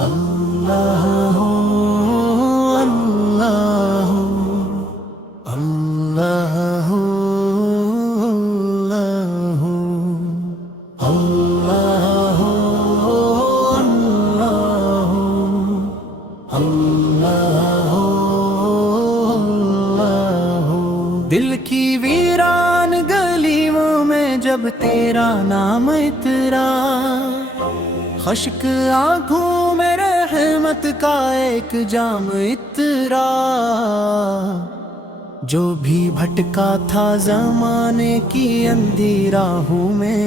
اللہ اللہ اللہ اللہ اللہ اللہ اللہ دل کی ویران گلیوں میں جب تیرا نام اترا، خشک آنکھوں میں رحمت کا ایک جام اترا، جو بھی بھٹکا تھا زمانے کی اندھی راہوں میں،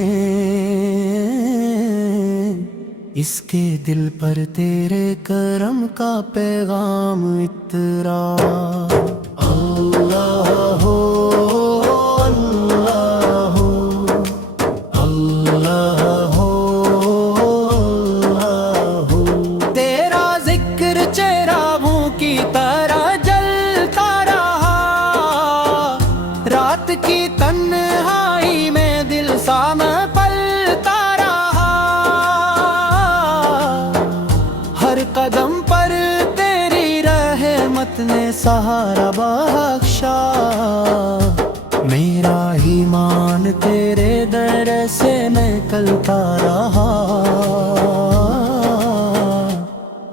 اس کے دل پر تیرے کرم کا پیغام اترا۔ اللہ ہو اللہ ہو اللہ ہو اللہ ہو، تیرا ذکر چراغوں کی طرح جلتا رہا، رات کی تنہائی میں دل سامنے پلتا رہا، ہر قدم پر تیری رحمت نے سہارا بخشا، میرا ایمان تیرے در سے نکلتا رہا،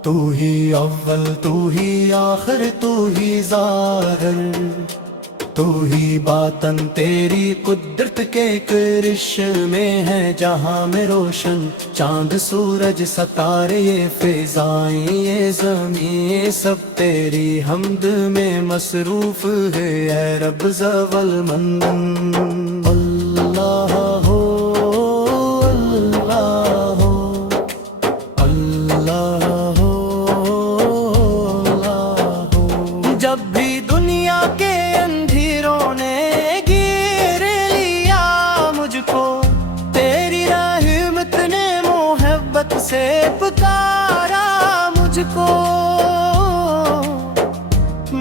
تو ہی اول تو ہی آخر تو ہی ظاہر، تو ہی باطن، تیری قدرت کے کرشمے ہے جہاں میں روشن، چاند سورج ستارے یہ فضائیں یہ زمین سب تیری حمد میں مصروف ہے اے رب زوال مندن۔ اللہ ہو اللہ ہو اللہ ہو اللہ ہو، جب بھی دنیا کے اندھیروں نے گھیر لیا مجھ کو، تیری رحمت نے محبت سے پکارا مجھ کو،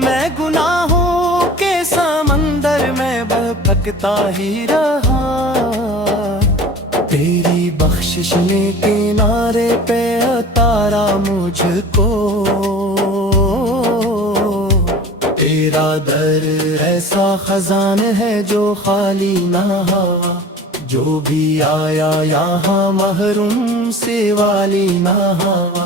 میں گناہوں کے سمندر میں بہکتا ہی رہا، تیری بخشش نے کنارے پہ اتارا مجھ کو، تیرا در ایسا خزان ہے جو خالی نہ ہوا، جو بھی آیا یہاں محروم سے والی نہ ہوا،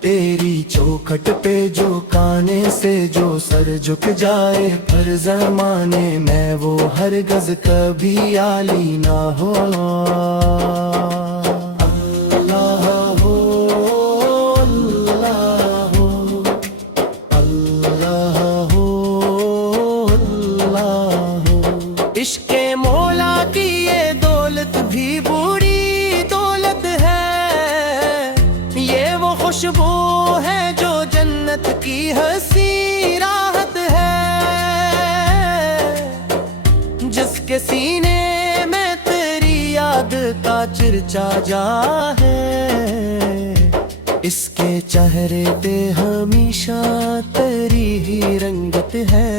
تیری چوکھٹ پہ جو کانے سے جو سر جھک جائے ہر زمانے میں وہ ہرگز کبھی عالی نہ ہو۔ اللہ ہو اللہ ہو اللہ ہو اللہ ہو، عشق مولا کی یہ دولت بھی بری دولت ہے، یہ وہ خوشبو ہے جو جنت کی ہنسی راحت ہے، جس کے سینے میں تیری یاد کا چرچا جا ہے، اس کے چہرے پہ ہمیشہ تیری ہی رنگت ہے،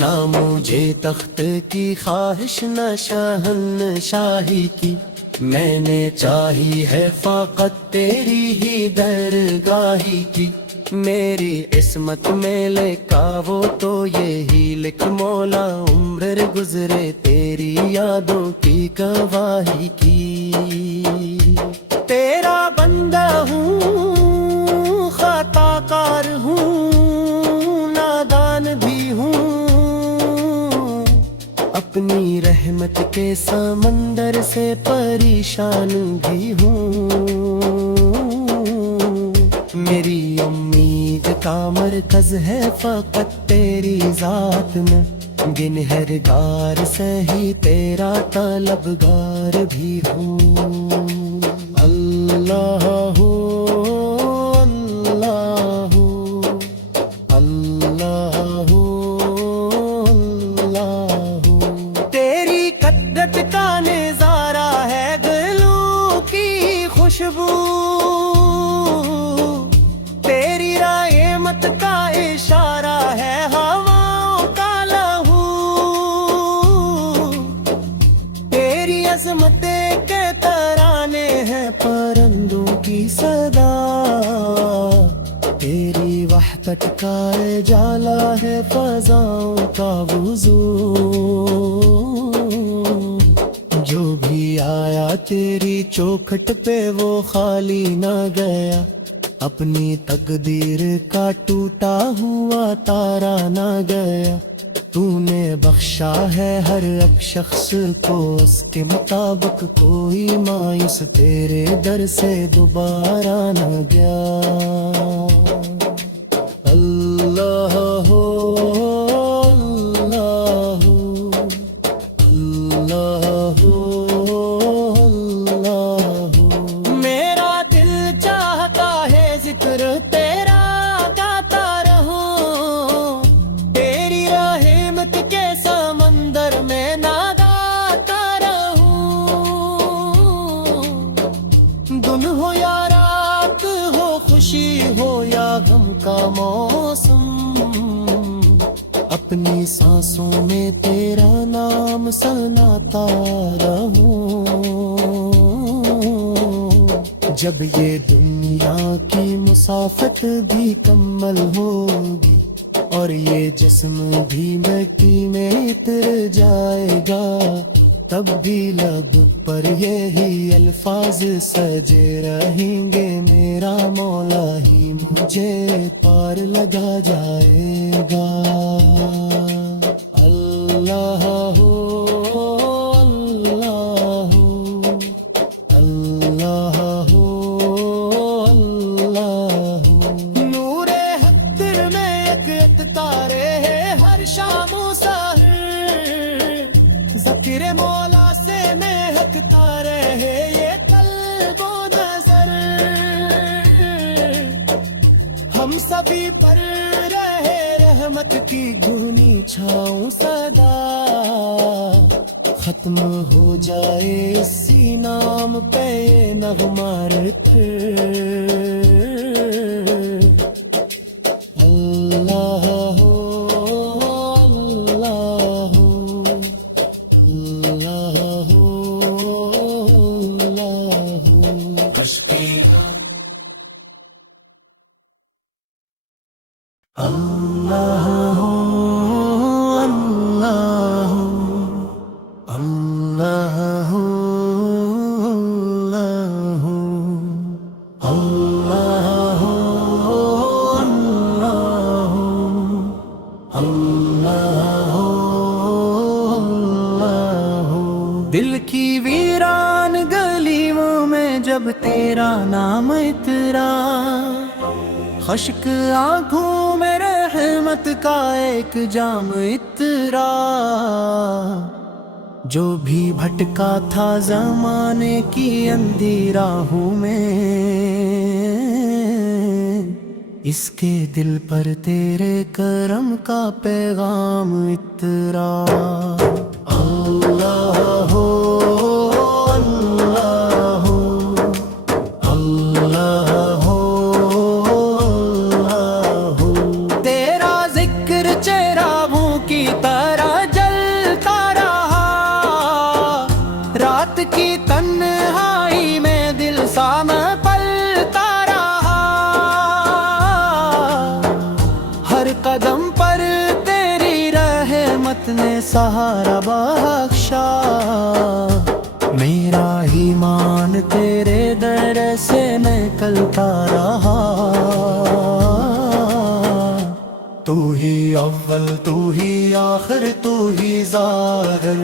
نہ مجھے تخت کی خواہش نہ شہنشاہی کی، میں نے چاہی ہے فقط تیری ہی درگاہی کی، میری عصمت میں لکھا وہ تو یہی لکھ مولا، عمر گزرے تیری یادوں کی گواہی کی، تیرا بندہ ہوں خطا کار ہوں نادان بھی ہوں، اپنی رحمت کے سمندر سے پریشان بھی ہوں، میری امید کا مرکز ہے فقط تیری ذات میں، گنہگار سے ہی تیرا طلبگار بھی ہوں۔ اللہ ہو اللہ ہو اللہ ہو اللہ ہو، تیری قدرت کا نظارہ ہے گلوں کی خوشبو، تیری رحمت کا اشارہ ہے ہواؤں کا لہو، تیری عظمت کے ترانے ہیں پرندوں کی صدا، تیری وحدت کا اجالا ہے فضاؤں کا وضو، جو بھی آیا تیری چوکھٹ پہ وہ خالی نہ گیا، اپنی تقدیر کا ٹوٹا ہوا تارا نہ گیا، تو نے بخشا ہے ہر ایک شخص کو اس کے مطابق، کوئی مایوس تیرے در سے دوبارہ نہ گیا۔ اللہ ہو اللہ ہو اللہ ہو اللہ ہو، میرا دل چاہتا ہے ذکر تیرا گاتا رہوں، تیری رحمت کے سمندر میں ناگاتا رہوں، دن ہو یا رات ہو، خوشی ہو یا غم کا موسم، اپنی سانسوں میں تیرا نام سناتا رہوں، جب یہ دنیا کی مسافت بھی کمل ہوگی اور یہ جسم بھی مٹی میں اتر جائے گا، تب بھی لب پر یہی الفاظ سجے رہیں گے، میرا مولا ہی مجھے پار لگا جائے گا۔ اللہ ہو اللہ ہو اللہ ہو اللہ ہو، نور حق دل میں ایک ایک تارے ہے ہر شام و سحر، ذکر مولا سے مہکتا رہے یہ قلب و نظر، ہم سبھی پر رہے رحمت کی گھنی چھاؤں صدا، ختم ہو جائے اسی نام پہ یہ نغمہ رتر، اللہ ہو اللہ ہو اللہ ہو اللہ ہو، اللہ ہو اللہ ہو اللہ ہو اللہ ہو اللہ ہو اللہ ہو اللہ ہو، دل کی ویران گلیوں میں جب تیرا نام اترا، خشک آنکھوں میں رحمت کا ایک جام اترا، جو بھی بھٹکا تھا زمانے کی اندھی راہوں میں، اس کے دل پر تیرے کرم کا پیغام اترا، اللہ ہو اللہ ہو اللہ ہو اللہ ہو، تیرا ذکر چراغوں کی طرح جلتا رہا، رات کی تنہائی میں دل سام پلتا رہا، ہر قدم پر تیری رحمت نے سہارا بخشا، میرا ایمان تیرے در سے نکلتا رہا، تو ہی اول تو ہی آخر تو ہی ظاہر،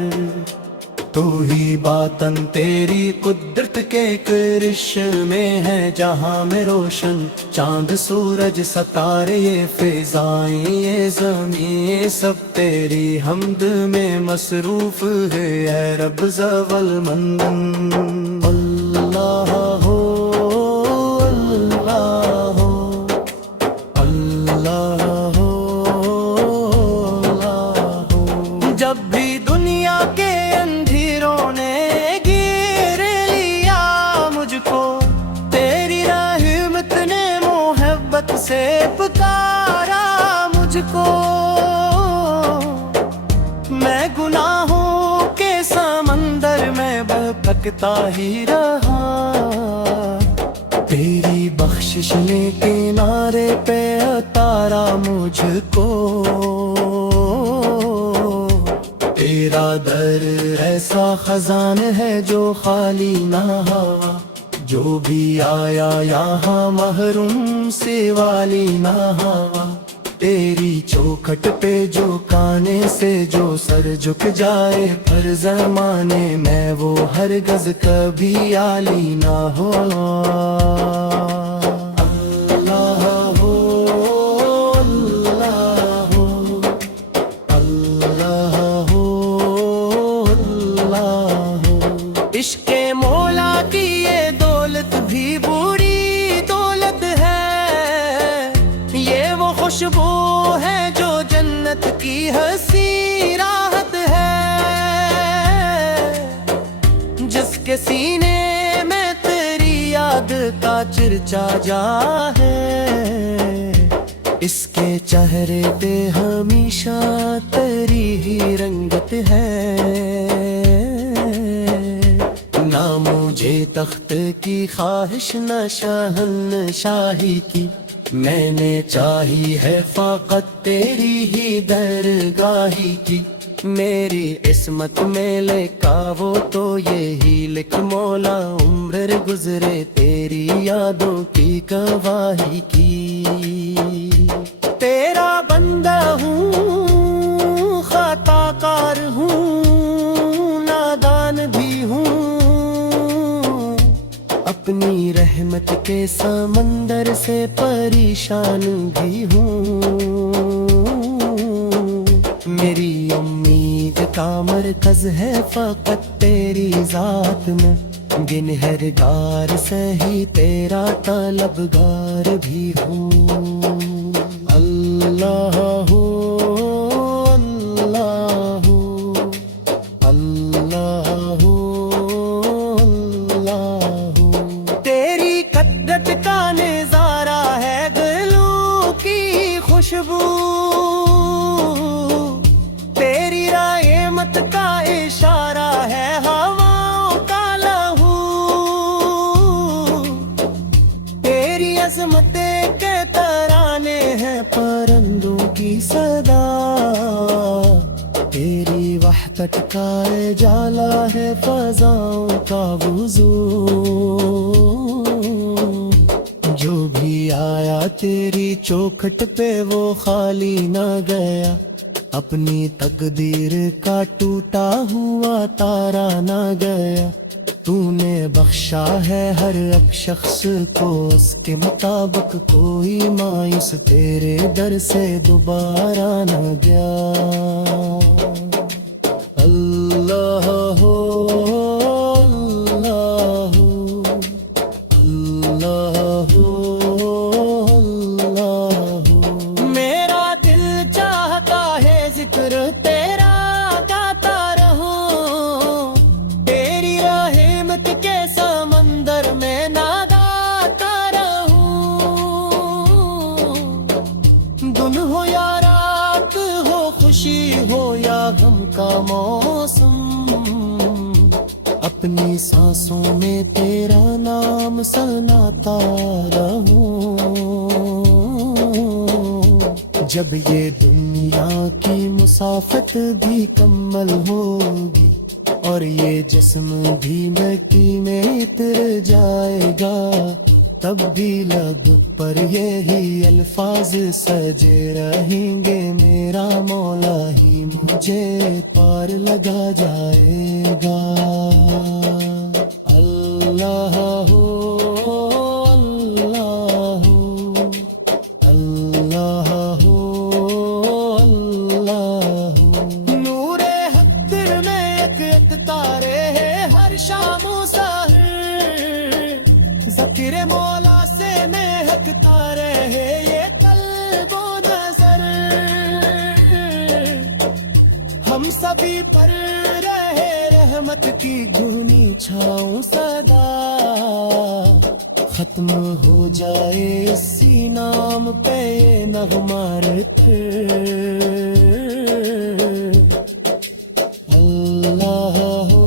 تو ہی باطن، تیری قدرت کے کرشمے ہے جہاں میں روشن، چاند سورج ستارے یہ فضائیں یہ زمین یہ سب تیری حمد میں مصروف ہے اے رب زوال مندن، اللہ ہو اللہ ہو اللہ ہو اللہ ہو، جب بھی دنیا کے اندھیروں نے گھیر لیا مجھ کو، تیری رحمت نے محبت سے پکارا مجھ کو، میں گناہوں کے سمندر میں بہکتا ہی رہا، تیری بخشش نے کنارے پہ اتارا مجھ کو، تیرا در ایسا خزان ہے جو خالی نہ ہوا، جو بھی آیا یہاں محروم سے والی نہ ہوا، تیری چوکھٹ پہ جو کانے سے جو سر جھک جائے پر زمانے میں وہ ہرگز کبھی عالی نہ ہو۔ اللہ ہو اللہ ہو اللہ ہو اللہ ہو، عشق مولا کی یہ دولت بھی بری دولت ہے، یہ وہ خوشبو ہے جو جنت کی ہنسی راحت ہے، جس کے سینے میں تیری یاد کا چرچا جا ہے، اس کے چہرے پہ ہمیشہ تیری ہی رنگت ہے۔ نہ مجھے تخت کی خواہش نہ شاہنشاہی کی، میں نے چاہی ہے فقط تیری ہی درگاہی کی، میری عصمت میں لکھا وہ تو یہی لکھ مولا، عمر گزرے تیری یادوں کی گواہی کی۔ تیرا بندہ ہوں، خطا کار ہوں، نادان بھی ہوں، اپنی رحمت کے سمندر سے پریشان بھی ہوں، میری امید کا مرکز ہے فقط تیری ذات میں، گنہگار سے ہی تیرا طلبگار بھی ہوں۔ اللہ ہو اللہ ہو اللہ ہو اللہ ہو، تیری قدرت کا نظارہ ہے گلوں کی خوشبو، تیری رحمت کا اشارہ ہے ہواؤں کا لہو، تیری عظمت کے ترانے ہیں پرندوں کی صدا، تیری وحدت کا اجالا ہے فضاؤں کا وضو، جو بھی آیا تیری چوکھٹ پہ وہ خالی نہ گیا، اپنی تقدیر کا ٹوٹا ہوا تارا نہ گیا، تو نے بخشا ہے ہر ایک شخص کو اس کے مطابق، کوئی مایوس تیرے در سے دوبارہ نہ گیا۔ اللہ ہو اللہ ہو اللہ ہو اللہ ہو، میرا دل چاہتا ہے ذکر تیرا گاتا رہوں، تیری رحمت کے سمندر میں ناگاتا رہوں، دن ہو یا رات ہو، خوشی ہو یا غم کا موسم، اپنی سانسوں میں تیرا نام سناتا رہوں، جب یہ دنیا کی مسافت بھی کمل ہوگی اور یہ جسم بھی مٹی میں اتر جائے گا، تب بھی لب پر یہی الفاظ سجے رہیں گے، میرا مولا ہی مجھے پار لگا جائے گا۔ اللہ ہو اللہ ہو اللہ ہو اللہ ہو، نور حق دل میں ایک ایک تارے ہیں ہر شام و سحر، ذکر مولا سے مہکتا رہے یہ قلب و نظر، ہم سبھی پر رہے رحمت کی گھنی چھاؤں صدا، ختم ہو جائے اسی نام پہ یہ نغمہ رتر، اللہ ہو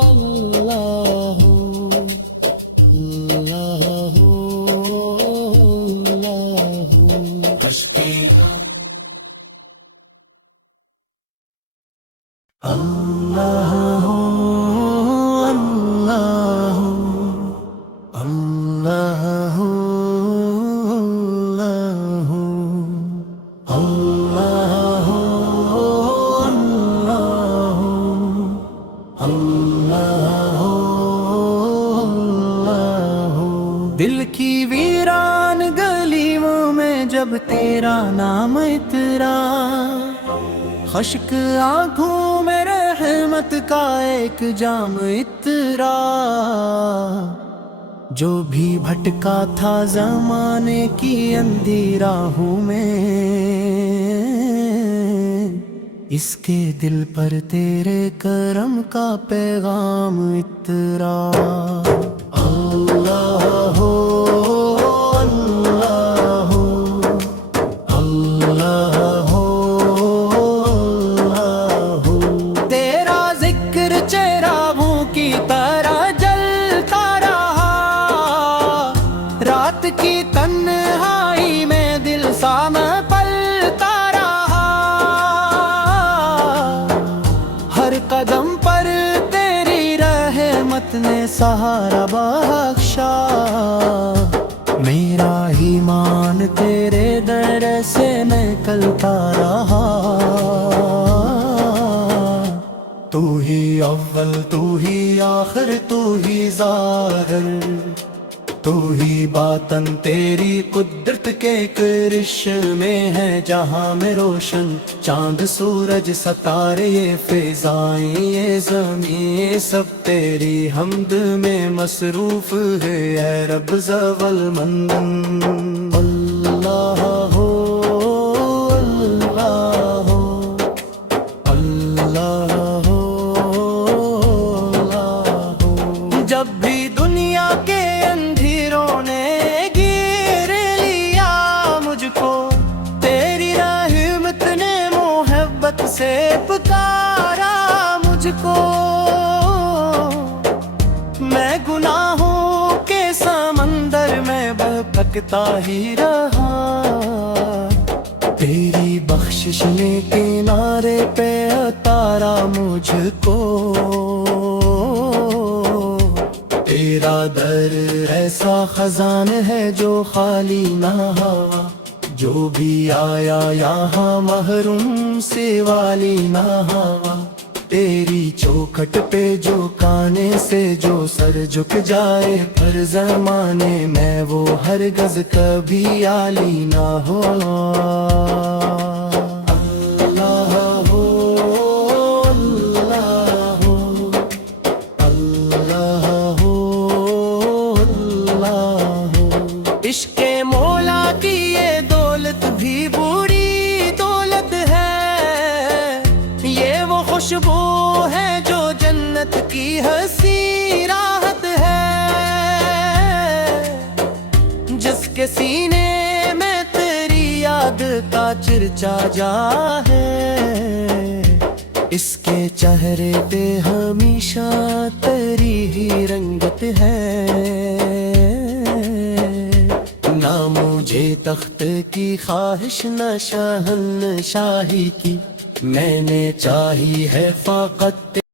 اللہ ہو اللہ دل کی ویران گلیوں میں جب تیرا نام اترا، خشک آنکھوں میں رحمت کا ایک جام اترا، جو بھی بھٹکا تھا زمانے کی اندھی راہوں میں، اس کے دل پر تیرے کرم کا پیغام اترا۔ اللہ ہو اللہ ہو اللہ ہو اللہ ہو، تیرا ذکر چراغوں کی طرح جلتا رہا، رات کی تنہائی میں دل سامنے پلتا رہا، ہر قدم پر تیری رحمت نے سہارا بخشا، میرا ایمان تیرے در سے نکلتا رہا، تو ہی اول تو ہی آخر تو ہی ظاہر، تو ہی باطن، تیری قدرت کے کرشمے ہے جہاں میں روشن، چاند سورج ستارے یہ فضائیں یہ زمین سب تیری حمد میں مصروف ہے اے رب زوال مندن۔ اللہ ہو اللہ ہو اللہ ہو اللہ ہو، جب بھی دنیا کے اندھیروں نے گھیر لیا مجھ کو، تیری رحمت نے محبت سے پکارا مجھ کو، میں گناہوں کے سمندر میں بہکتا ہی رہا، تیری بخشش نے کنارے پہ اتارا مجھ کو، تیرا در ایسا خزان ہے جو خالی نہ ہوا، جو بھی آیا یہاں محروم سے والی نہ ہوا، تیری چوکھٹ پہ جو کانے سے جو سر جھک جائے پر زمانے میں وہ ہرگز کبھی عالی نہ ہو۔ اللہ ہو اللہ ہو اللہ ہو اللہ ہو، عشق مولا کی یہ دولت بھی بری دولت ہے، یہ وہ خوشبو ہے جو جنت کی ہنسی راحت ہے، جس کے سینے میں تیری یاد کا چرچا جا ہے، اس کے چہرے پہ ہمیشہ تیری ہی رنگت ہے، نہ مجھے تخت کی خواہش نہ شہنشاہی کی، میں نے چاہی ہے فقط